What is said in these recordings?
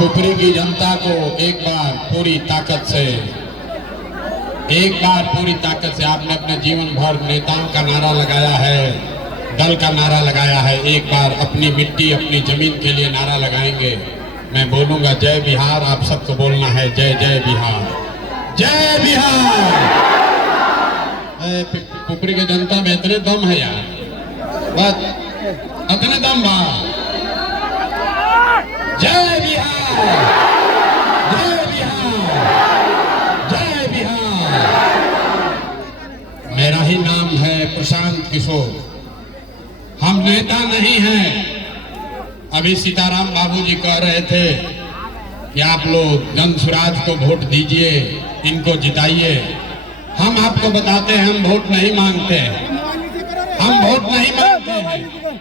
पुपरी की जनता को एक बार पूरी ताकत से आपने अपने जीवन भर नेताओं का नारा लगाया है, दल का नारा लगाया है। एक बार अपनी मिट्टी अपनी जमीन के लिए नारा लगाएंगे। मैं बोलूंगा जय बिहार, आप सबको बोलना है जय जय बिहार, जय बिहार। पुपरी की जनता में इतने दम है यार, बस इतने दम बा। जय बिहार, जय बिहार, जय बिहार। मेरा ही नाम है प्रशांत किशोर। हम नेता नहीं हैं। अभी सीताराम बाबूजी कह रहे थे कि आप लोग जन स्वराज को वोट दीजिए, इनको जिताइए। हम आपको बताते हैं हम वोट नहीं मांगते, हम वोट नहीं मांगते हैं,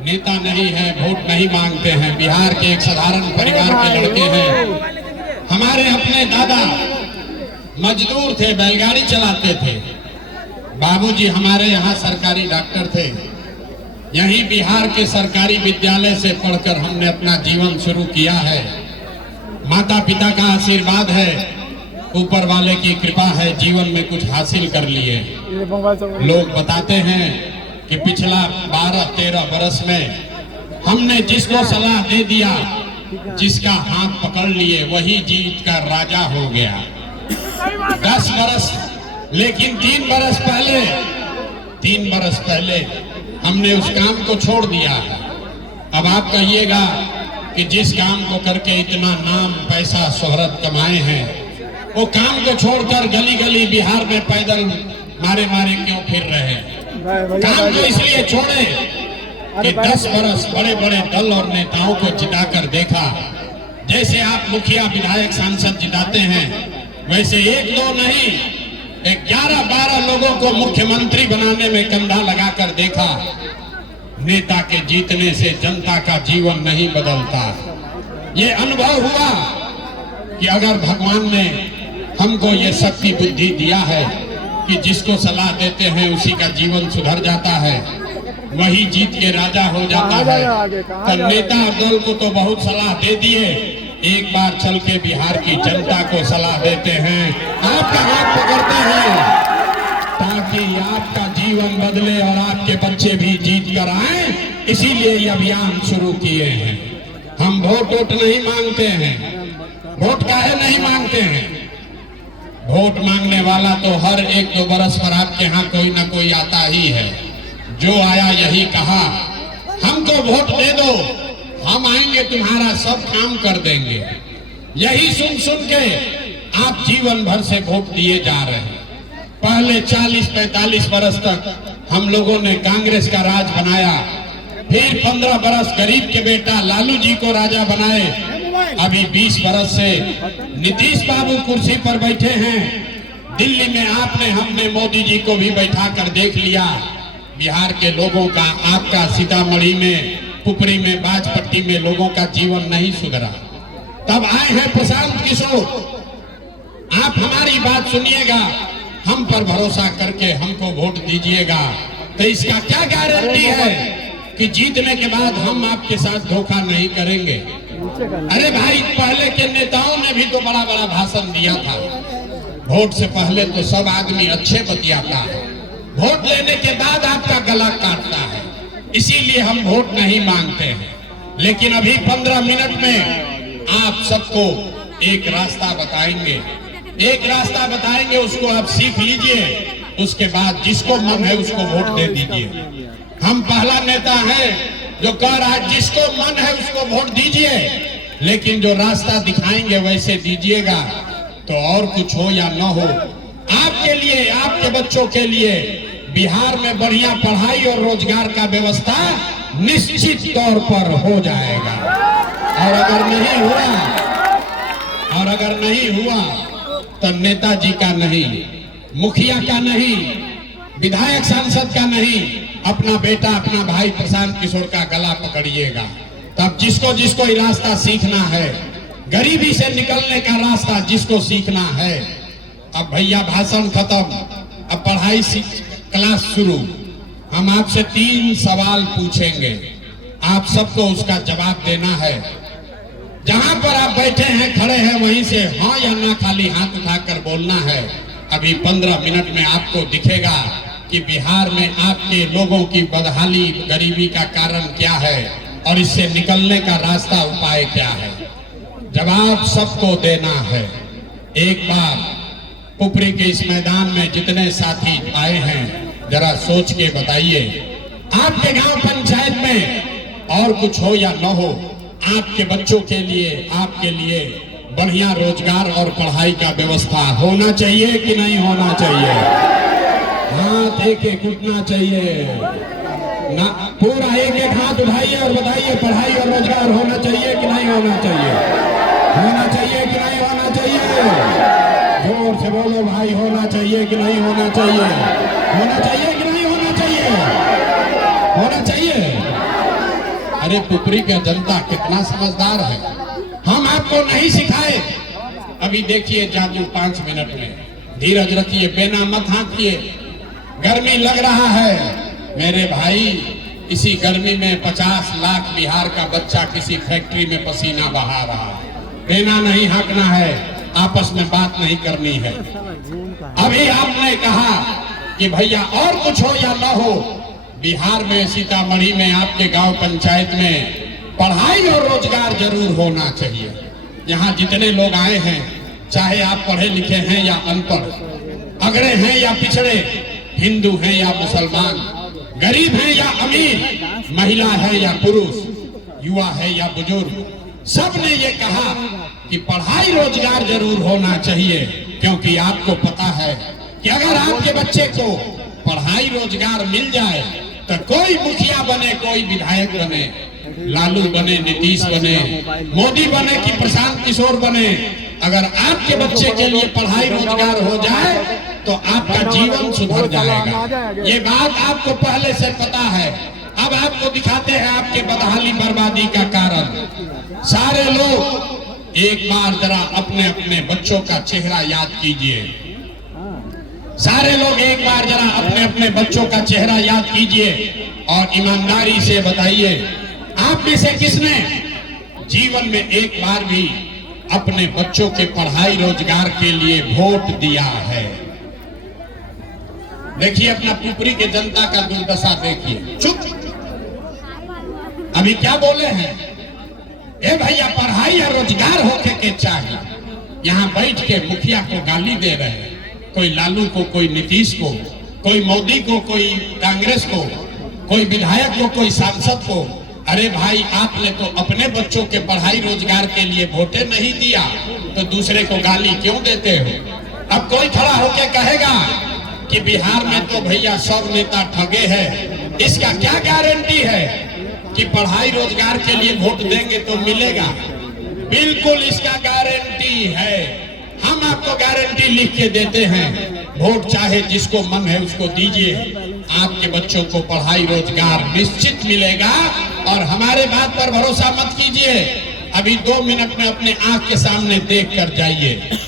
नेता नहीं है, वोट नहीं मांगते हैं। बिहार के एक साधारण परिवार के लड़के हैं। हमारे अपने दादा मजदूर थे, बैलगाड़ी चलाते थे। बाबूजी हमारे यहाँ सरकारी डॉक्टर थे। यहीं बिहार के सरकारी विद्यालय से पढ़कर हमने अपना जीवन शुरू किया है। माता पिता का आशीर्वाद है, ऊपर वाले की कृपा है, जीवन में कुछ हासिल कर लिए। लोग बताते हैं कि पिछला 12-13 बरस में हमने जिसको सलाह दे दिया, जिसका हाथ पकड़ लिए, वही जीत का राजा हो गया। 10 बरस, लेकिन 3 बरस पहले हमने उस काम को छोड़ दिया। अब आप कहिएगा कि जिस काम को करके इतना नाम पैसा शोहरत कमाए हैं, वो काम को छोड़कर गली गली बिहार में पैदल मारे क्यों फिर रहे हैं? काम को इसलिए छोड़े कि 10 बरस बड़े बड़े दल और नेताओं को जिताकर देखा। जैसे आप मुखिया विधायक सांसद जिताते हैं, वैसे 1-2 नहीं 11-12 लोगों को मुख्यमंत्री बनाने में कंधा लगाकर देखा। नेता के जीतने से जनता का जीवन नहीं बदलता। ये अनुभव हुआ कि अगर भगवान ने हमको ये शक्ति बुद्धि दिया है कि जिसको सलाह देते हैं उसी का जीवन सुधर जाता है, वही जीत के राजा हो जाता है। तो नेता दल को तो बहुत सलाह दे दिए, एक बार चल के बिहार की जनता को सलाह देते हैं, आपका हाथ पकड़ते हैं, ताकि आपका जीवन बदले और आपके बच्चे भी जीत कर आए। इसीलिए ये अभियान शुरू किए हैं। हम वोट नहीं मांगते हैं। वोट काहे नहीं मांगते हैं? वोट मांगने वाला तो हर 1-2 बरस पर आपके यहाँ कोई ना कोई आता ही है। जो आया यही कहा, हमको वोट दे दो, हम आएंगे तुम्हारा सब काम कर देंगे। यही सुन के आप जीवन भर से वोट दिए जा रहे हैं। पहले 40-45 बरस तक हम लोगों ने कांग्रेस का राज बनाया, फिर 15 बरस गरीब के बेटा लालू जी को राजा बनाए। अभी 20 बरस से नीतीश बाबू कुर्सी पर बैठे हैं। दिल्ली में आपने हमने मोदी जी को भी बैठा कर देख लिया। बिहार के लोगों का, आपका सीतामढ़ी में, पुपरी में, बाजपट्टी में लोगों का जीवन नहीं सुधरा। तब आए हैं प्रशांत किशोर। आप हमारी बात सुनिएगा, हम पर भरोसा करके हमको वोट दीजिएगा। तो इसका क्या गारंटी है कि जीतने के बाद हम आपके साथ धोखा नहीं करेंगे? अरे भाई, पहले के नेताओं ने भी तो बड़ा बड़ा भाषण दिया था। वोट से पहले तो सब आदमी अच्छे बतियाता है, वोट लेने के बाद आपका गला काटता है। इसीलिए हम वोट नहीं मांगते हैं। लेकिन अभी 15 मिनट में आप सबको एक रास्ता बताएंगे, उसको आप सीख लीजिए। उसके बाद जिसको मन है उसको वोट दे दीजिए। हम पहला नेता है जो कह रहा है जिसको मन है उसको वोट दीजिए, लेकिन जो रास्ता दिखाएंगे वैसे दीजिएगा। तो और कुछ हो या न हो, आपके लिए, आपके बच्चों के लिए बिहार में बढ़िया पढ़ाई और रोजगार का व्यवस्था निश्चित तौर पर हो जाएगा। और अगर नहीं हुआ तो नेताजी का नहीं, मुखिया का नहीं, विधायक सांसद का नहीं, अपना बेटा, अपना भाई प्रशांत किशोर का गला पकड़िएगा। तब जिसको ये रास्ता सीखना है, गरीबी से निकलने का रास्ता जिसको सीखना है, अब भैया भाषण खत्म, अब पढ़ाई क्लास शुरू। हम आपसे 3 सवाल पूछेंगे, आप सबको उसका जवाब देना है। जहां पर आप बैठे हैं, खड़े हैं, वहीं से हाँ या ना खाली हाथ उठाकर बोलना है। अभी 15 मिनट में आपको दिखेगा कि बिहार में आपके लोगों की बदहाली, गरीबी का कारण क्या है और इससे निकलने का रास्ता, उपाय क्या है। जवाब सबको देना है। एक बार पुपरी के इस मैदान में जितने साथी आए हैं, जरा सोच के बताइए, आपके गांव पंचायत में और कुछ हो या न हो, आपके बच्चों के लिए, आपके लिए बढ़िया रोजगार और पढ़ाई का व्यवस्था होना चाहिए कि नहीं होना चाहिए? हाथ एक एक उठना चाहिए ना, पूरा एक एक हाथ उठाइए और बताइए, पढ़ाई और रोजगार होना चाहिए कि नहीं होना चाहिए? होना चाहिए कि नहीं होना चाहिए? जोर से बोलो भाई, होना चाहिए कि नहीं होना चाहिए? होना चाहिए कि नहीं होना चाहिए? होना चाहिए। अरे पुपरी का जनता कितना समझदार है, हम आपको नहीं सिखाए। अभी देखिए जादू 5 मिनट में। धीरज रखिए, बेना मत हाँकिए, गर्मी लग रहा है मेरे भाई। इसी गर्मी में 50 लाख बिहार का बच्चा किसी फैक्ट्री में पसीना बहा रहा है। बेना नहीं हाँकना है, आपस में बात नहीं करनी है। अभी आपने कहा कि भैया और कुछ हो या ना हो, बिहार में सीतामढ़ी में आपके गांव पंचायत में पढ़ाई और रोजगार जरूर होना चाहिए। यहाँ जितने लोग आए हैं, चाहे आप पढ़े लिखे हैं या अनपढ़, अगड़े हैं या पिछड़े, हिंदू हैं या मुसलमान, गरीब हैं या अमीर, महिला है या पुरुष, युवा है या बुजुर्ग, सब ने ये कहा कि पढ़ाई रोजगार जरूर होना चाहिए। क्योंकि आपको पता है कि अगर आपके बच्चे को पढ़ाई रोजगार मिल जाए तो कोई मुखिया बने, कोई विधायक बने, लालू बने, नीतीश बने, मोदी बने कि प्रशांत किशोर बने, अगर आपके बच्चे के लिए पढ़ाई रोजगार हो जाए तो आपका जीवन सुधर जाएगा। ये बात आपको पहले से पता है। अब आपको दिखाते हैं आपके बदहाली बर्बादी का कारण। सारे लोग एक बार जरा अपने अपने बच्चों का चेहरा याद कीजिए। सारे लोग एक बार जरा अपने अपने बच्चों का चेहरा याद कीजिए और ईमानदारी से बताइए, आप में से किसने जीवन में एक बार भी अपने बच्चों के पढ़ाई रोजगार के लिए वोट दिया है? देखिए अपना पुपरी के जनता का दुर्दशा देखिए। चुप, अभी क्या बोले हैं? ए भैया पढ़ाई और रोजगार होके के चाहिए। यहाँ बैठ के मुखिया को गाली दे रहे हैं, कोई लालू को, कोई नीतीश को, कोई मोदी को, कोई कांग्रेस को, कोई विधायक को, कोई सांसद को। अरे भाई आपने तो अपने बच्चों के पढ़ाई रोजगार के लिए वोटे नहीं दिया तो दूसरे को गाली क्यों देते हो? अब कोई खड़ा होके कहेगा कि बिहार में तो भैया सब नेता ठगे हैं, इसका क्या गारंटी है कि पढ़ाई रोजगार के लिए वोट देंगे तो मिलेगा? बिल्कुल इसका गारंटी है। हम आपको गारंटी लिख के देते हैं, वोट चाहे जिसको मन है उसको दीजिए, आपके बच्चों को पढ़ाई रोजगार निश्चित मिलेगा। और हमारे बात पर भरोसा मत कीजिए, अभी 2 मिनट में अपने आंख के सामने देख कर जाइए,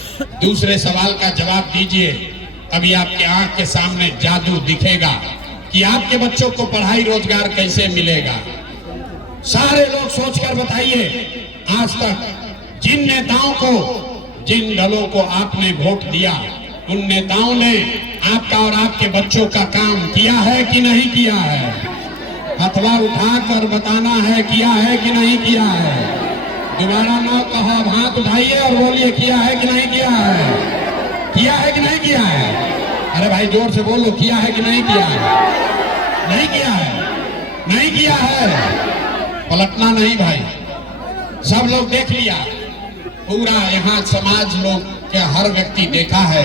दूसरे सवाल का जवाब दीजिए। अभी आपके आंख के सामने जादू दिखेगा कि आपके बच्चों को पढ़ाई रोजगार कैसे मिलेगा। सारे लोग सोचकर बताइए, आज तक जिन नेताओं को, जिन दलों को आपने वोट दिया, उन नेताओं ने आपका और आपके बच्चों का काम किया है कि नहीं किया है? हथवा उठाकर बताना है, किया है कि नहीं किया है? दोबारा ना कहो, हाथ उठाइए और बोलिए किया है कि नहीं किया है? किया है कि नहीं किया है? अरे भाई जोर से बोलो, किया है कि नहीं किया है? नहीं किया है, नहीं किया है। पलटना नहीं भाई, सब लोग देख लिया, पूरा यहाँ समाज लोग के हर व्यक्ति देखा है।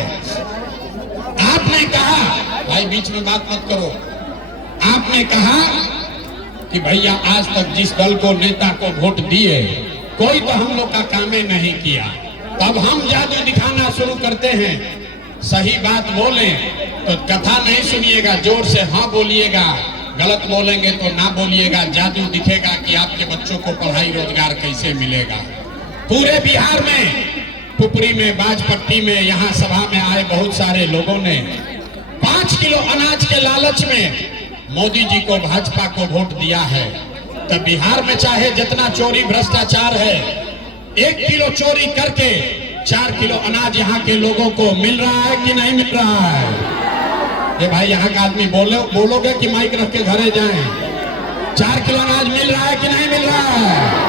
आपने कहा, भाई बीच में बात मत करो, आपने कहा कि भैया आज तक जिस दल को, नेता को वोट दिए, कोई तो हम लोग का काम ही नहीं किया। तब हम जादू दिखाना शुरू करते हैं। सही बात बोले तो कथा नहीं सुनिएगा, जोर से हाँ बोलिएगा, गलत बोलेंगे तो ना बोलिएगा। जादू दिखेगा कि आपके बच्चों को पढ़ाई रोजगार कैसे मिलेगा। पूरे बिहार में, पुपरी में, बाजपट्टी में, यहाँ सभा में आए बहुत सारे लोगों ने 5 किलो अनाज के लालच में मोदी जी को, भाजपा को वोट दिया है। तो बिहार में चाहे जितना चोरी भ्रष्टाचार है, 1 किलो चोरी करके 4 किलो अनाज यहाँ के लोगों को मिल रहा है कि नहीं मिल रहा है? ये भाई यहाँ का आदमी बोलोगे कि माइक रख के घरे जाएं? 4 किलो अनाज मिल रहा है कि नहीं मिल रहा है?